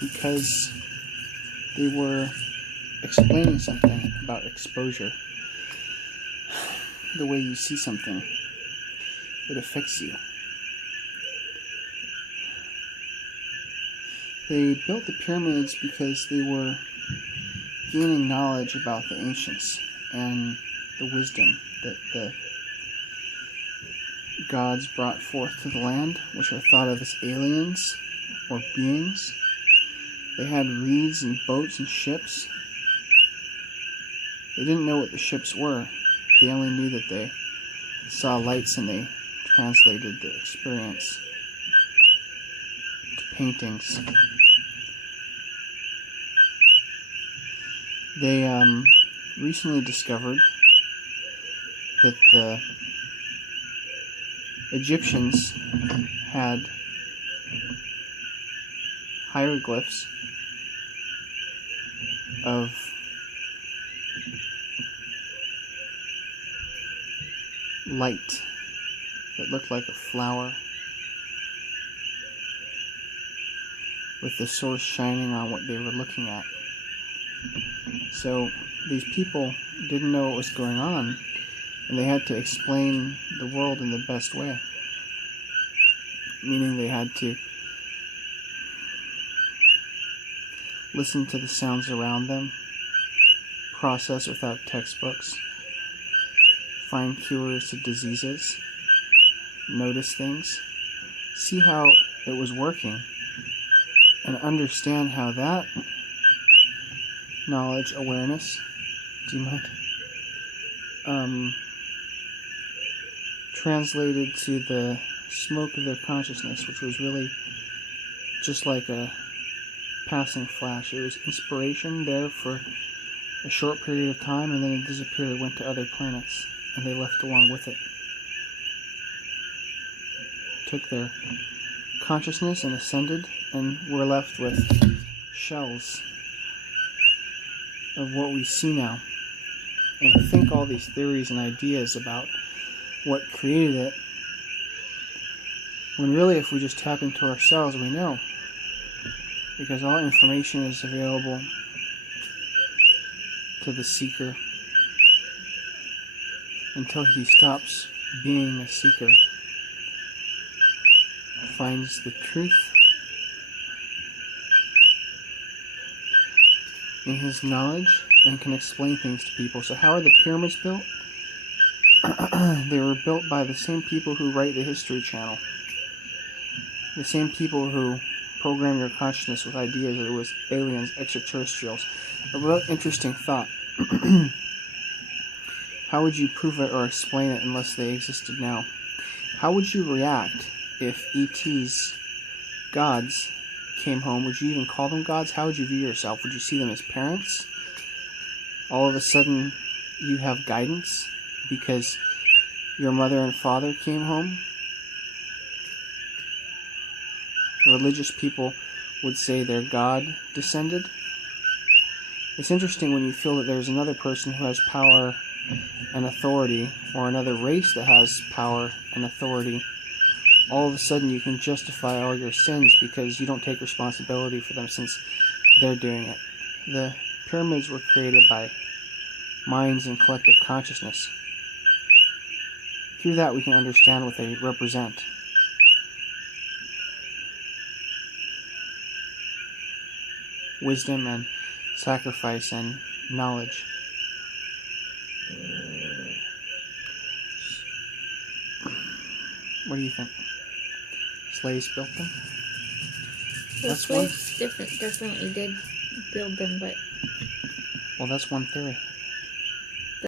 because they were explaining something about exposure. The way you see something, it affects you. They built the pyramids because they were gaining knowledge about the ancients and the wisdom that the gods brought forth to the land, which are thought of as aliens or beings. They had reeds and boats and ships. They didn't know what the ships were. They only knew that they saw lights, and they translated the experience to paintings. They recently discovered that the Egyptians had hieroglyphs of light that looked like a flower, with the source shining on what they were looking at. So these people didn't know what was going on, and they had to explain the world in the best way. Meaning they had to listen to the sounds around them, process without textbooks, find cures to diseases, notice things, see how it was working, and understand how that knowledge, awareness, do you mind? Translated to the smoke of their consciousness, which was really just like a passing flash. It was inspiration there for a short period of time, and then it disappeared, went to other planets, and they left along with it. Took their consciousness and ascended, and we're left with shells of what we see now. And think all these theories and ideas about what created it, when really if we just tap into ourselves, we know. Because all information is available to the seeker until he stops being a seeker, finds the truth in his knowledge, and can explain things to people. So how are the pyramids built? They were built by the same people who write the History Channel. The same people who program your consciousness with ideas that it was aliens, extraterrestrials. A real interesting thought. How would you prove it or explain it unless they existed now? How would you react if ET's gods came home? Would you even call them gods? How would you view yourself? Would you see them as parents? All of a sudden you have guidance because your mother and father came home? Religious people would say their God descended. It's interesting when you feel that there's another person who has power and authority, or another race that has power and authority. All of a sudden you can justify all your sins because you don't take responsibility for them since they're doing it. The pyramids were created by minds and collective consciousness. Through that we can understand what they represent. Wisdom and sacrifice and knowledge. What do you think? Slaves built them? Well, That's slaves definitely did build them, but... Well, that's one theory.